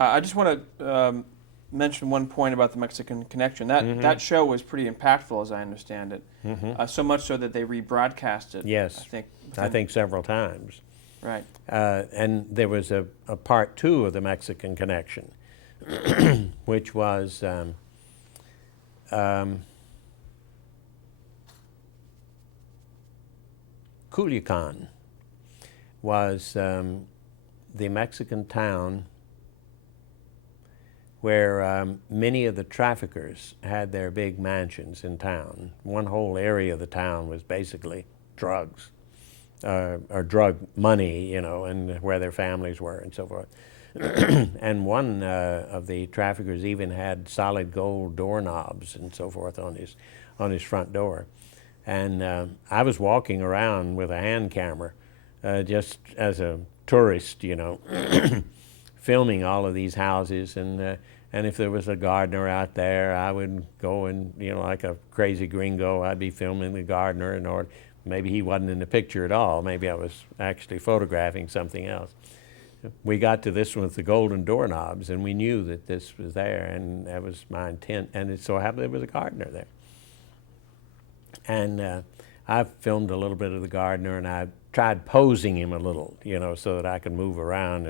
I just want to mention one point about the Mexican Connection. That show was pretty impactful, as I understand it. So much so that they rebroadcast it. Yes, I think several times. Right. And there was a part two of the Mexican Connection, which was Culiacan was the Mexican town where many of the traffickers had their big mansions in town. One whole area of the town was basically drugs, or drug money, you know, and where their families were and so forth. And one of the traffickers even had solid gold doorknobs and so forth on his front door. And I was walking around with a hand camera, just as a tourist, you know, filming all of these houses, and if there was a gardener out there, I would go and, you know, like a crazy gringo, I'd be filming the gardener, and or maybe he wasn't in the picture at all. Maybe I was actually photographing something else. We got to this one with the golden doorknobs, and we knew that this was there, and that was my intent. And it so happened there was a gardener there. And I filmed a little bit of the gardener, and I tried posing him a little, you know, so that I could move around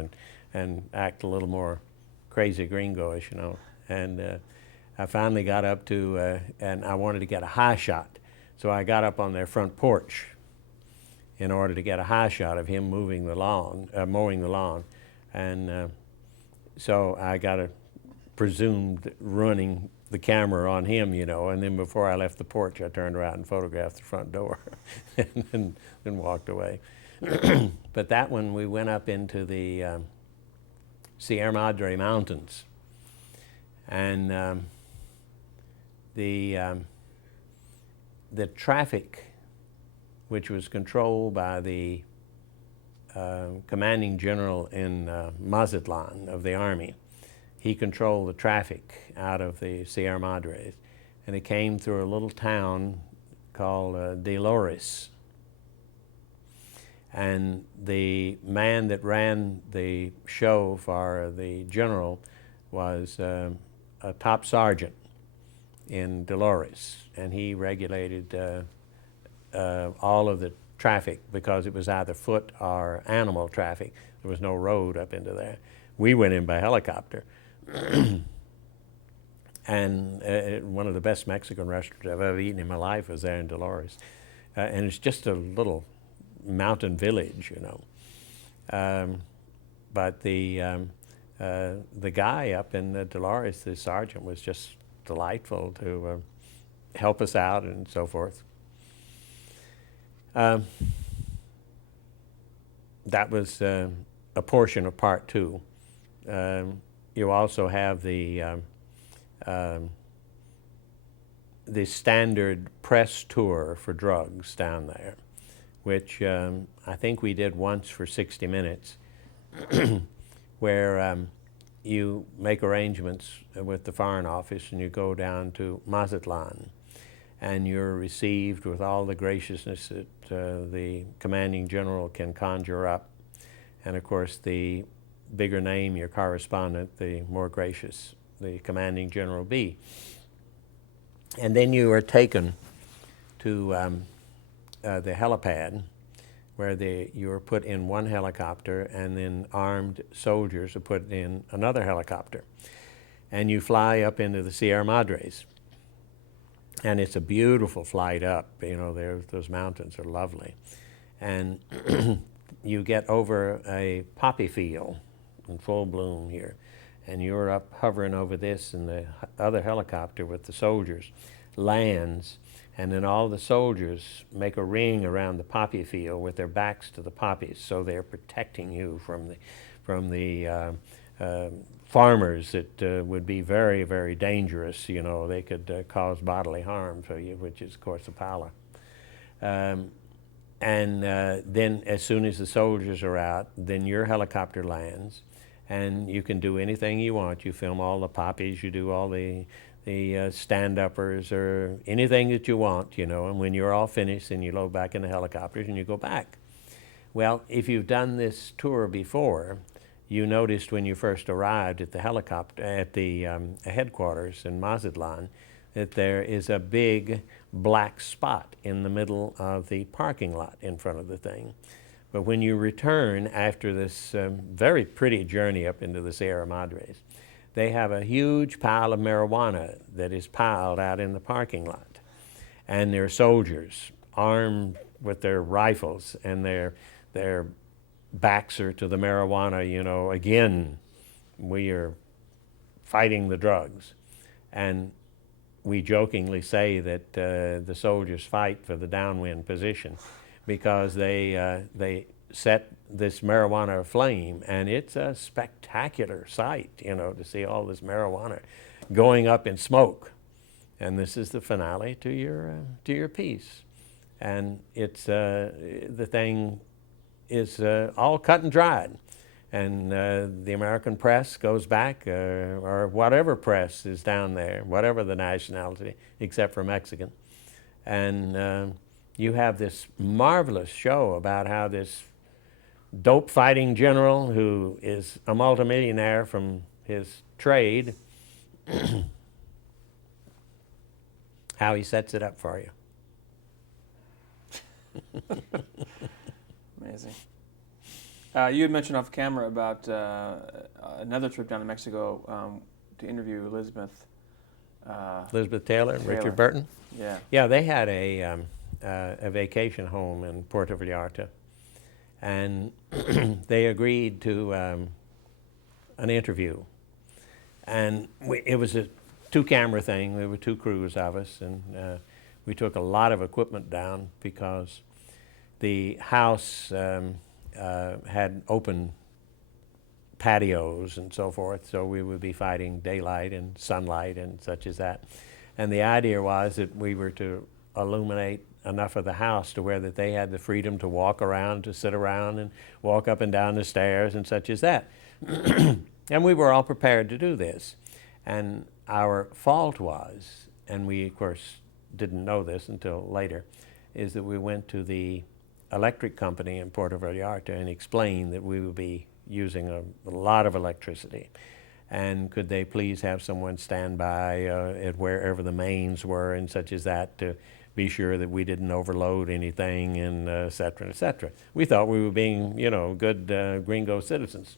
and act a little more crazy gringo-ish, you know. And I finally got up to, and I wanted to get a high shot. So I got up on their front porch in order to get a high shot of him mowing the lawn. And so I got a presumed running the camera on him, you know, and then before I left the porch, I turned around and photographed the front door and then walked away. But that one, we went up into the Sierra Madre Mountains, and the traffic, which was controlled by the commanding general in Mazatlan of the Army. He controlled the traffic out of the Sierra Madres, and it came through a little town called Dolores. And the man that ran the show for the general was a top sergeant in Dolores, and he regulated all of the traffic because it was either foot or animal traffic. There was no road up into there. We went in by helicopter. And one of the best Mexican restaurants I've ever eaten in my life was there in Dolores. And it's just a little mountain village, you know. But the guy up in Dolores, the sergeant, was just delightful to help us out and so forth. That was a portion of part two. You also have the standard press tour for drugs down there, which I think we did once for 60 minutes, where you make arrangements with the Foreign Office and you go down to Mazatlan, and you're received with all the graciousness that the commanding general can conjure up. And of course, the bigger name your correspondent, the more gracious the commanding general be. And then you are taken to the helipad, where you are put in one helicopter, and then armed soldiers are put in another helicopter. And you fly up into the Sierra Madres. And it's a beautiful flight up, you know, those mountains are lovely. And you get over a poppy field in full bloom here, and you're up hovering over this, and the other helicopter with the soldiers lands, and then all the soldiers make a ring around the poppy field with their backs to the poppies, so they're protecting you from the farmers that would be very, very dangerous. You know, they could cause bodily harm for you, which is, of course, the pala. And then as soon as the soldiers are out, then your helicopter lands, and you can do anything you want. You film all the poppies, you do all the stand-uppers, or anything that you want, you know, and when you're all finished, then you load back in the helicopters and you go back. Well, if you've done this tour before, you noticed when you first arrived at the helicopter, at the headquarters in Mazatlan, that there is a big black spot in the middle of the parking lot in front of the thing. But when you return after this very pretty journey up into the Sierra Madres, they have a huge pile of marijuana that is piled out in the parking lot. And there are soldiers armed with their rifles, and their backs are to the marijuana. You know, again, we are fighting the drugs. And we jokingly say that the soldiers fight for the downwind position, because they set this marijuana aflame, and it's a spectacular sight, you know, to see all this marijuana going up in smoke. And this is the finale to your piece. And it's the thing is all cut and dried. And the American press goes back, or whatever press is down there, whatever the nationality, except for Mexican. And you have this marvelous show about how this dope fighting general, who is a multimillionaire from his trade, how he sets it up for you. Amazing. You had mentioned off camera about another trip down to Mexico to interview Elizabeth Taylor and Richard Burton. Yeah. Yeah, they had a vacation home in Puerto Vallarta, and they agreed to an interview. And it was a two-camera thing. There were two crews of us, and we took a lot of equipment down because the house had open patios and so forth, so we would be fighting daylight and sunlight and such as that. And the idea was that we were to illuminate enough of the house to where that they had the freedom to walk around, to sit around and walk up and down the stairs and such as that. And we were all prepared to do this. And our fault was, and we of course didn't know this until later, is that we went to the electric company in Puerto Vallarta and explained that we would be using a lot of electricity, and could they please have someone stand by at wherever the mains were and such as that, to be sure that we didn't overload anything, and et cetera, et cetera. We thought we were being, you know, good gringo citizens.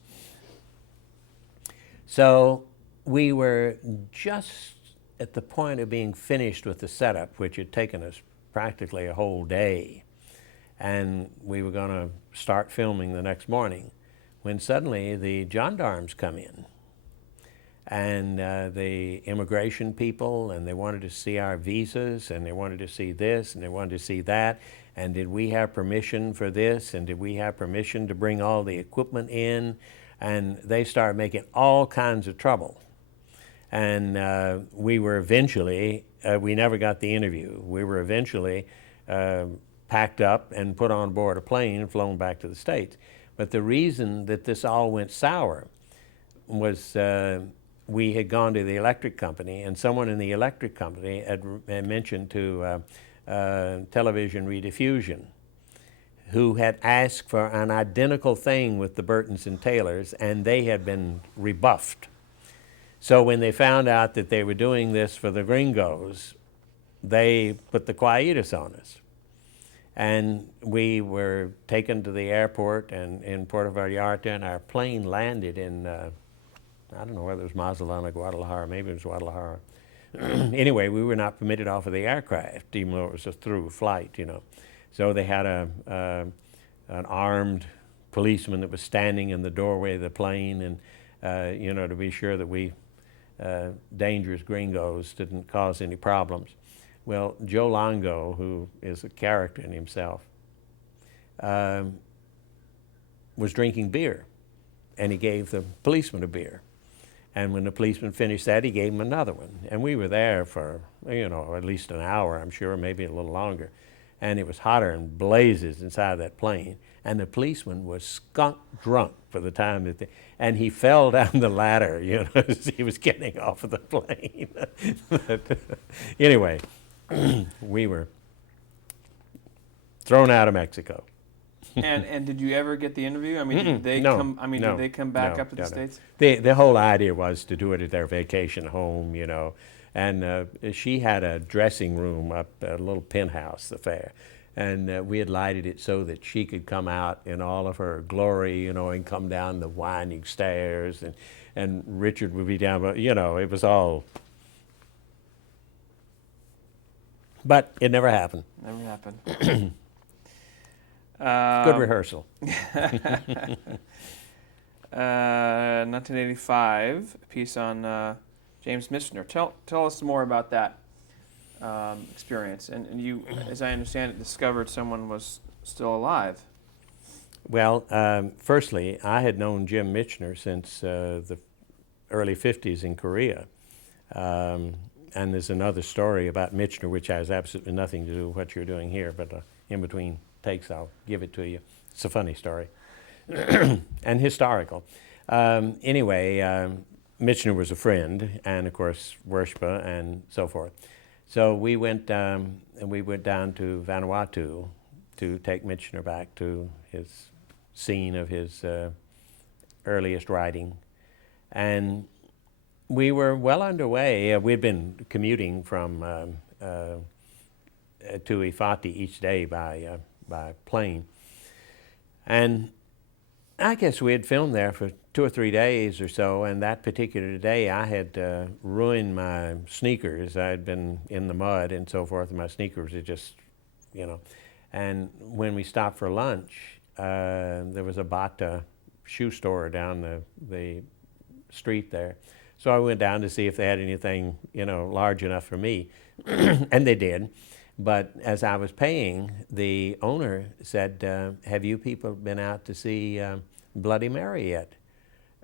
So we were just at the point of being finished with the setup, which had taken us practically a whole day, and we were going to start filming the next morning, when suddenly the gendarmes come in, and the immigration people, and they wanted to see our visas, and they wanted to see this, and they wanted to see that, and did we have permission for this, and did we have permission to bring all the equipment in, and they started making all kinds of trouble. And we were eventually, we never got the interview, we were eventually packed up and put on board a plane and flown back to the States. But the reason that this all went sour was we had gone to the electric company, and someone in the electric company had mentioned to television rediffusion, who had asked for an identical thing with the Burtons and Taylors, and they had been rebuffed. So when they found out that they were doing this for the gringos, they put the quietus on us. And we were taken to the airport and in Puerto Vallarta, and our plane landed in, I don't know whether it was Mazatlan or Guadalajara, maybe it was Guadalajara. Anyway, we were not permitted off of the aircraft, even though it was a through flight, you know. So they had an armed policeman that was standing in the doorway of the plane, and you know, to be sure that we dangerous gringos didn't cause any problems. Well, Joe Longo, who is a character in himself, was drinking beer, and he gave the policeman a beer. And when the policeman finished that, he gave him another one. And we were there for, you know, at least an hour, I'm sure, maybe a little longer. And it was hotter than blazes inside that plane. And the policeman was skunk drunk for the time that and he fell down the ladder, you know, as he was getting off of the plane. But anyway, we were thrown out of Mexico. And did you ever get the interview? I mean, did they No, come? I mean, no, did they come back no, up to the no, no. States? The whole idea was to do it at their vacation home, you know. And she had a dressing room up, a little penthouse affair. And we had lighted it so that she could come out in all of her glory, you know, and come down the winding stairs. And Richard would be down, but, you know, it was all. But it never happened. Never happened. Good rehearsal. 1985, a piece on James Michener. Tell us more about that experience. And you, as I understand it, discovered someone was still alive. Well, firstly, I had known Jim Michener since the early 50s in Korea. And there's another story about Michener, which has absolutely nothing to do with what you're doing here, but in between takes, I'll give it to you. It's a funny story and historical. Anyway, Michener was a friend, and of course, Worshpa and so forth. So we went down to Vanuatu to take Michener back to his scene of his earliest writing. And we were well underway. We'd been commuting from to Ifati each day by plane. And I guess we had filmed there for 2 or 3 days or so, and that particular day I had ruined my sneakers. I'd been in the mud and so forth, and my sneakers had just, you know. And when we stopped for lunch, there was a Bata shoe store down the street there. So I went down to see if they had anything, you know, large enough for me, and they did. But as I was paying, the owner said, have you people been out to see Bloody Mary yet?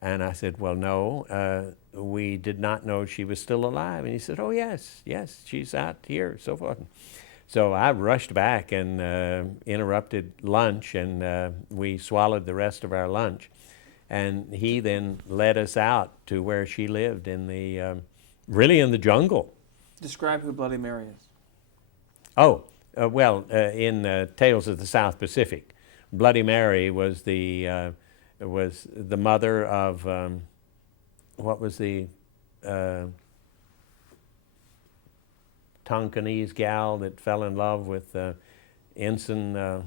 And I said, well, no, we did not know she was still alive. And he said, oh, yes, she's out here, so forth. So I rushed back and interrupted lunch, and we swallowed the rest of our lunch. And he then led us out to where she lived in the, really in the jungle. Describe who Bloody Mary is. Oh, in Tales of the South Pacific, Bloody Mary was the mother of, what was the Tonkinese gal that fell in love with Ensign?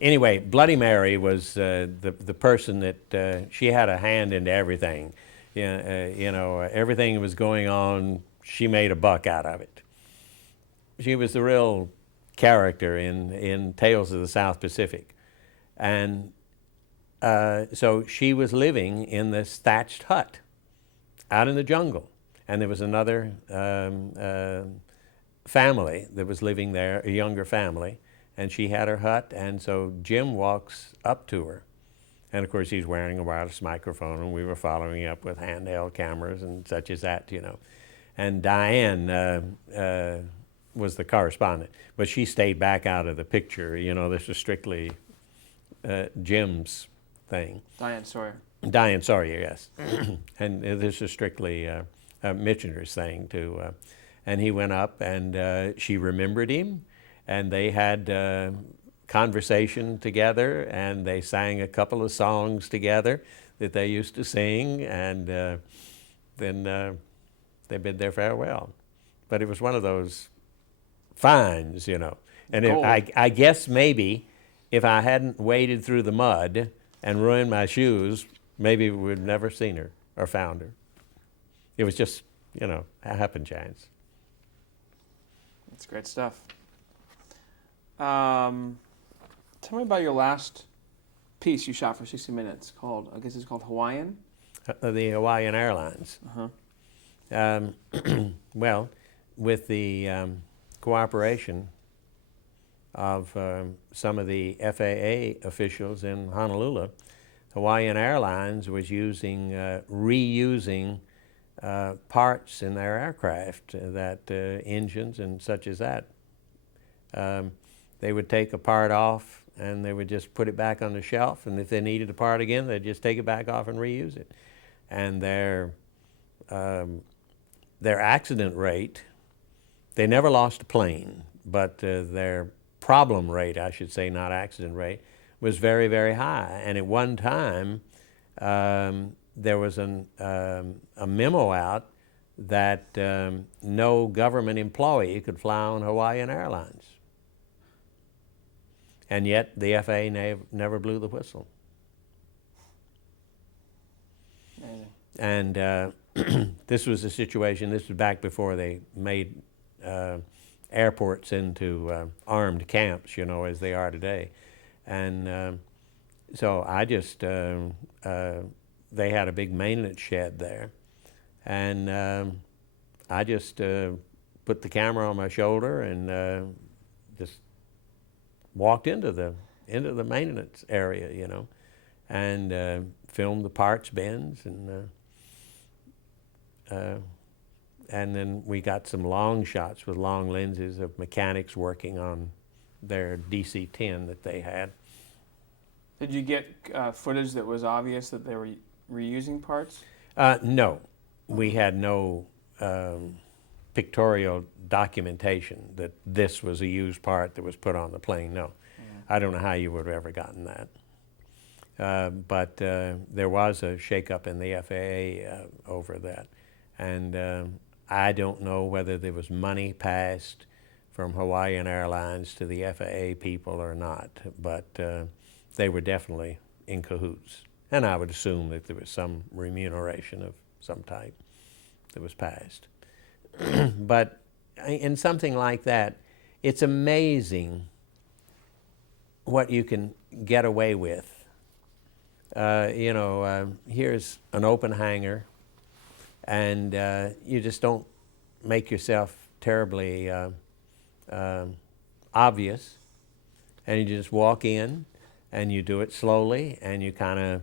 Anyway, Bloody Mary was the person that she had a hand into everything. You know, everything that was going on, she made a buck out of it. She was the real character in Tales of the South Pacific. And so she was living in this thatched hut out in the jungle. And there was another family that was living there, a younger family. And she had her hut, and so Jim walks up to her. And of course, he's wearing a wireless microphone, and we were following up with handheld cameras and such as that, you know. And Diane was the correspondent, but she stayed back out of the picture. You know, this was strictly Jim's thing. Diane Sawyer. Diane Sawyer, yes. And this is strictly Michener's thing, too. And he went up, and she remembered him. And they had conversation together, and they sang a couple of songs together that they used to sing, and then they bid their farewell. But it was one of those finds, you know. And I guess maybe if I hadn't waded through the mud and ruined my shoes, maybe we would have never seen her or found her. It was just, you know, a happen chance. That's great stuff. Tell me about your last piece you shot for 60 Minutes called, I guess it's called Hawaiian? The Hawaiian Airlines. Well, with the cooperation of some of the FAA officials in Honolulu, Hawaiian Airlines was reusing parts in their aircraft, that engines and such as that. They would take a part off and they would just put it back on the shelf, and if they needed a part again, they'd just take it back off and reuse it. And their accident rate They never lost a plane, but their problem rate, I should say, not accident rate, was very, very high. And at one time, there was a memo out that no government employee could fly on Hawaiian Airlines. And yet the FAA never blew the whistle. Amazing. And this was a situation, this was back before they made airports into armed camps, you know, as they are today. And so I just, they had a big maintenance shed there. And I just put the camera on my shoulder and just walked into the maintenance area, you know, and filmed the parts bins, and then we got some long shots with long lenses of mechanics working on their DC-10 that they had. Did you get footage that was obvious that they were reusing parts? No, we had no pictorial documentation that this was a used part that was put on the plane. No, I don't know how you would have ever gotten that. But there was a shakeup in the FAA over that. And I don't know whether there was money passed from Hawaiian Airlines to the FAA people or not, but they were definitely in cahoots. And I would assume that there was some remuneration of some type that was passed. But in something like that, it's amazing what you can get away with. You know, here's an open hangar, and you just don't make yourself terribly obvious, and you just walk in, and you do it slowly, and you kind of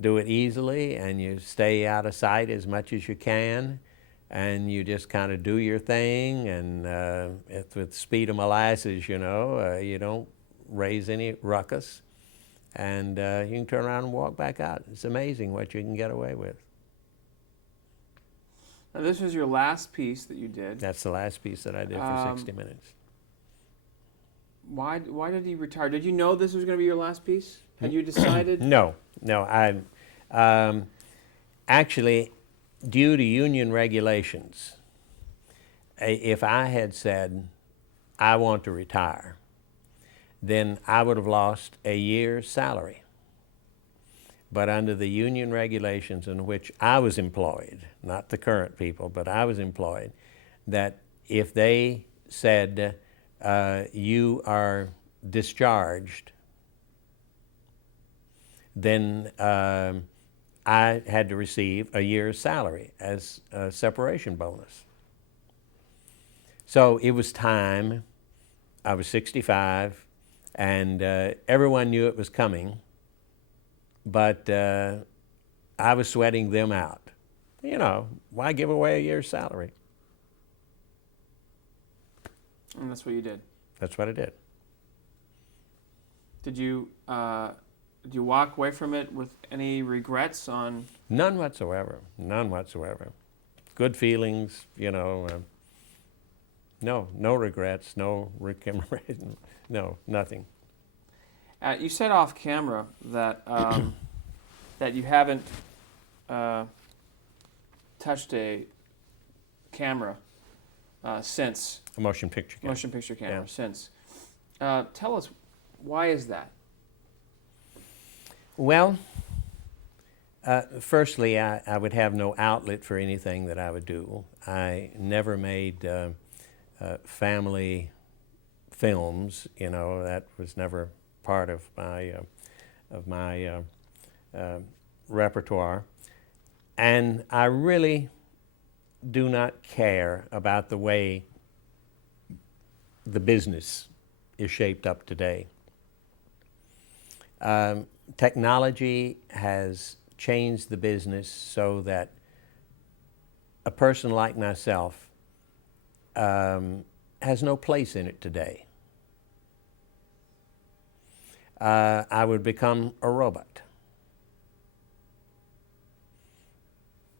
do it easily, and you stay out of sight as much as you can, and you just kind of do your thing, and with the speed of molasses, you know, you don't raise any ruckus, and you can turn around and walk back out. It's amazing what you can get away with. Now, this was your last piece that you did. That's the last piece that I did for 60 minutes. Why did you retire? Did you know this was going to be your last piece? Had you decided? No. I actually, due to union regulations, if I had said, I want to retire, then I would have lost a year's salary. But under the union regulations in which I was employed, not the current people, but I was employed, that if they said, you are discharged, then I had to receive a year's salary as a separation bonus. So it was time. I was 65, and everyone knew it was coming, but I was sweating them out. You know, why give away a year's salary? And that's what you did. That's what I did. Did you walk away from it with any regrets on? None whatsoever. None whatsoever. Good feelings, you know. No regrets, no recrimination, no, nothing. You said off camera that that you haven't touched a camera since. A motion picture camera. Motion picture camera, Yeah. since. Tell us, why is that? Well, firstly, I would have no outlet for anything that I would do. I never made family films, you know, that was never part of my repertoire. And I really do not care about the way the business is shaped up today. Technology has changed the business so that a person like myself has no place in it today. I would become a robot.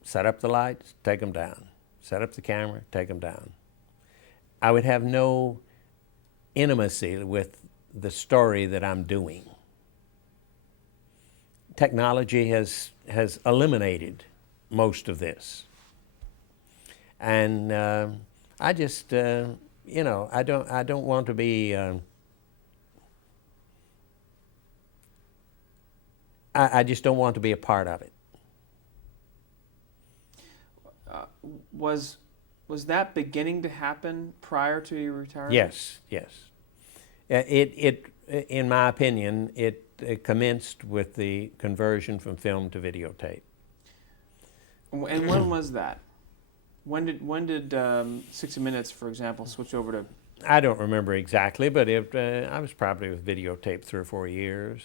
Set up the lights, take them down. Set up the camera, take them down. I would have no intimacy with the story that I'm doing. Technology has eliminated most of this. And I just, you know, I don't want to be, I just don't want to be a part of it. Was that beginning to happen prior to your retirement? Yes, yes. In my opinion, it commenced with the conversion from film to videotape. And when was that? When did 60 Minutes, for example, switch over to? I don't remember exactly, but I was probably with videotape 3 or 4 years.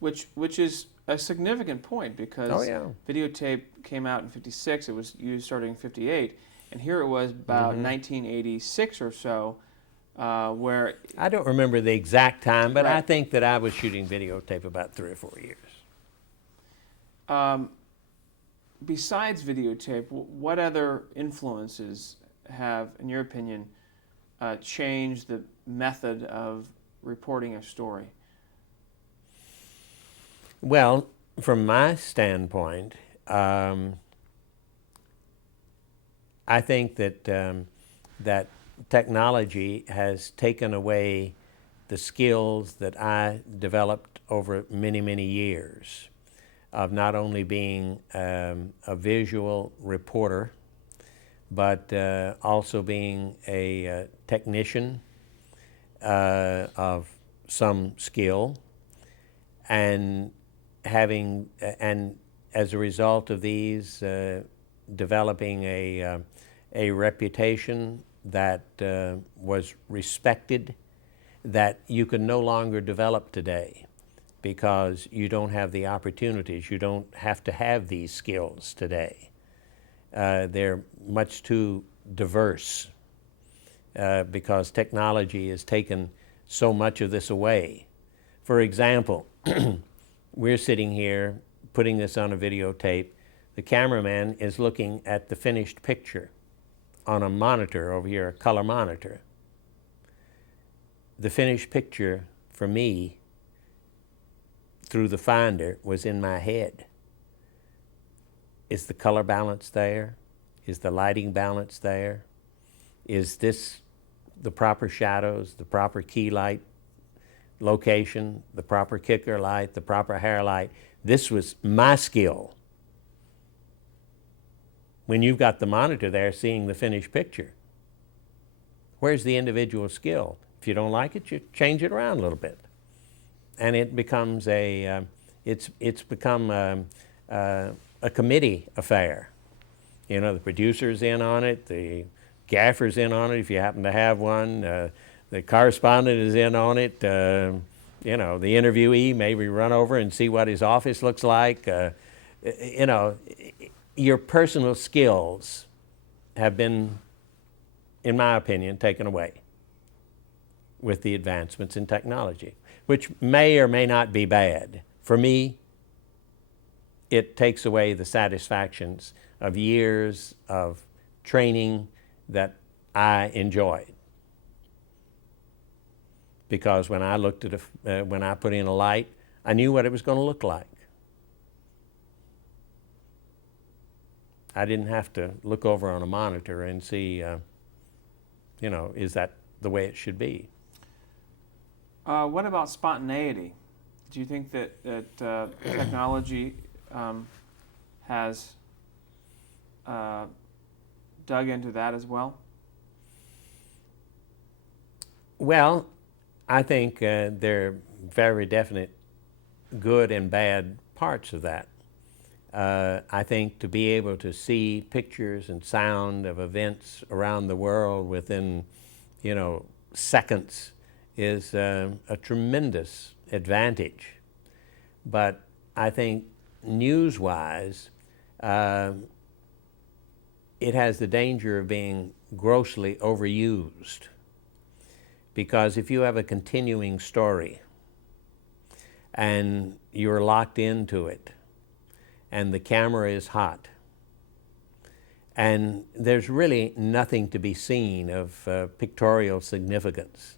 Which is a significant point, because Oh, yeah. videotape came out in '56. It was used starting in '58, and here it was about 1986 or so, where. I don't remember the exact time, but I Right. think that I was shooting videotape about 3 or 4 years. Besides videotape, what other influences have, in your opinion, changed the method of reporting a story? Well, from my standpoint, I think that that technology has taken away the skills that I developed over many, many years of not only being a visual reporter, but also being a technician of some skill, and having, and as a result of these, developing a reputation that was respected, that you can no longer develop today because you don't have the opportunities. You don't have to have these skills today. They're much too diverse because technology has taken so much of this away. For example, we're sitting here putting this on a videotape. The cameraman is looking at the finished picture on a monitor over here, a color monitor. The finished picture for me through the finder was in my head. Is the color balance there? Is the lighting balance there? Is this the proper shadows, the proper key light location, the proper kicker light, the proper hair light? This was my skill. When you've got the monitor there seeing the finished picture, where's the individual skill? If you don't like it, you change it around a little bit. And it becomes it's become a committee affair. You know, the producer's in on it, the gaffer's in on it if you happen to have one, the correspondent is in on it, you know, the interviewee maybe run over and see what his office looks like. You know, your personal skills have been, in my opinion, taken away with the advancements in technology, which may or may not be bad. For me, it takes away the satisfactions of years of training that I enjoyed. Because when I looked at when I put in a light, I knew what it was going to look like. I didn't have to look over on a monitor and see, you know, is that the way it should be? What about spontaneity? Do you think that technology has dug into that as well? Well, I think there are very definite good and bad parts of that. I think to be able to see pictures and sound of events around the world within, you know, seconds is a tremendous advantage. But I think news-wise, it has the danger of being grossly overused. Because if you have a continuing story and you're locked into it and the camera is hot And there's really nothing to be seen of pictorial significance.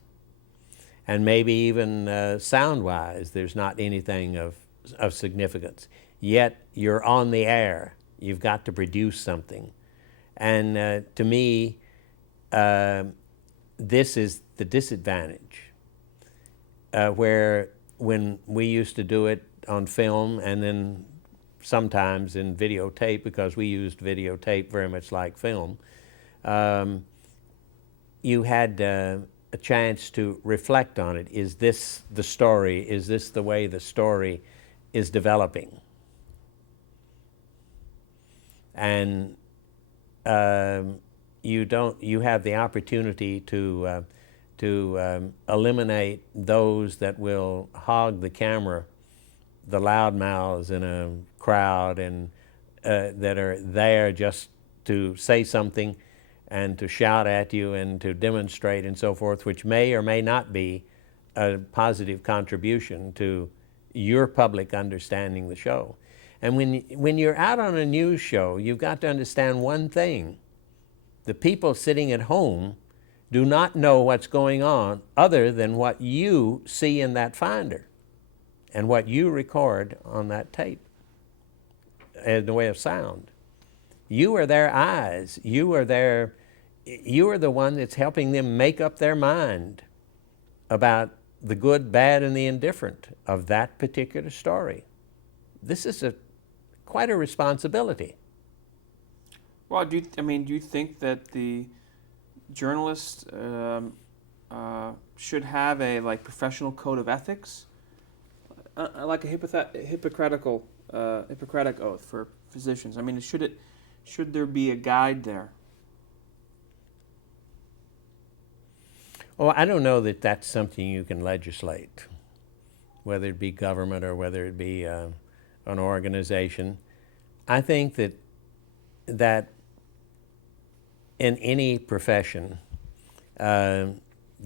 And maybe even sound-wise, there's not anything of significance. Yet you're on the air. You've got to produce something. And to me, this is the disadvantage, where when we used to do it on film and then sometimes in videotape, because we used videotape very much like film, you had a chance to reflect on it. Is this the story? Is this the way the story is developing? And you have the opportunity to eliminate those that will hog the camera, the loudmouths in a crowd, and that are there just to say something and to shout at you and to demonstrate and so forth, which may or may not be a positive contribution to your public understanding the show. And when you're out on a news show, you've got to understand one thing. The people sitting at home do not know what's going on other than what you see in that finder and what you record on that tape in the way of sound. You are their eyes. You are the one that's helping them make up their mind about the good, bad, and the indifferent of that particular story. This is quite a responsibility. Well, do you think that the journalist should have a professional code of ethics, like a Hippocratic oath for physicians? I mean, should there be a guide there? Well, I don't know that that's something you can legislate, whether it be government or whether it be an organization. I think that in any profession, there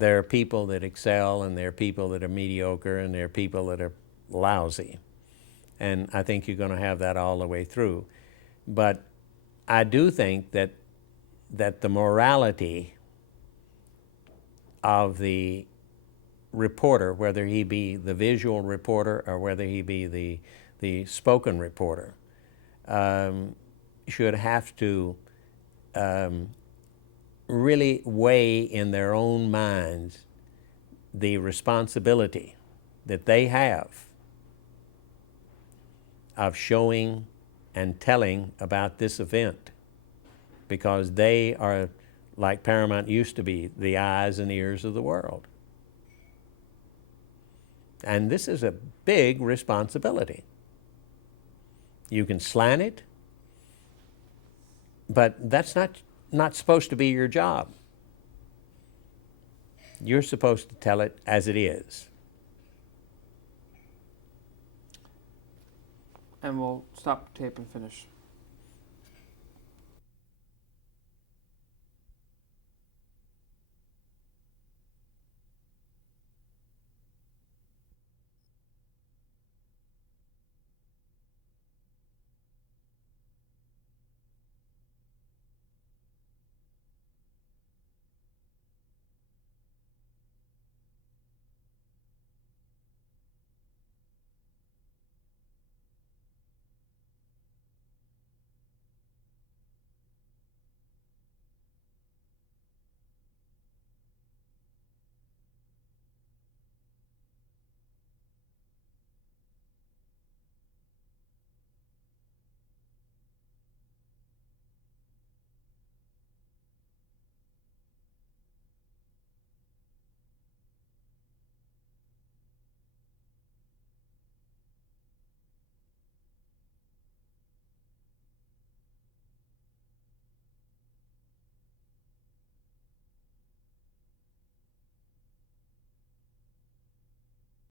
are people that excel, and there are people that are mediocre, and there are people that are lousy. And I think you're going to have that all the way through. But I do think that the morality of the reporter, whether he be the visual reporter or whether he be the spoken reporter, should have to really weigh in their own minds the responsibility that they have of showing and telling about this event, because they are, like Paramount used to be, the eyes and ears of the world. And this is a big responsibility. You can slant it, but that's not supposed to be your job. You're supposed to tell it as it is. And we'll stop tape and finish.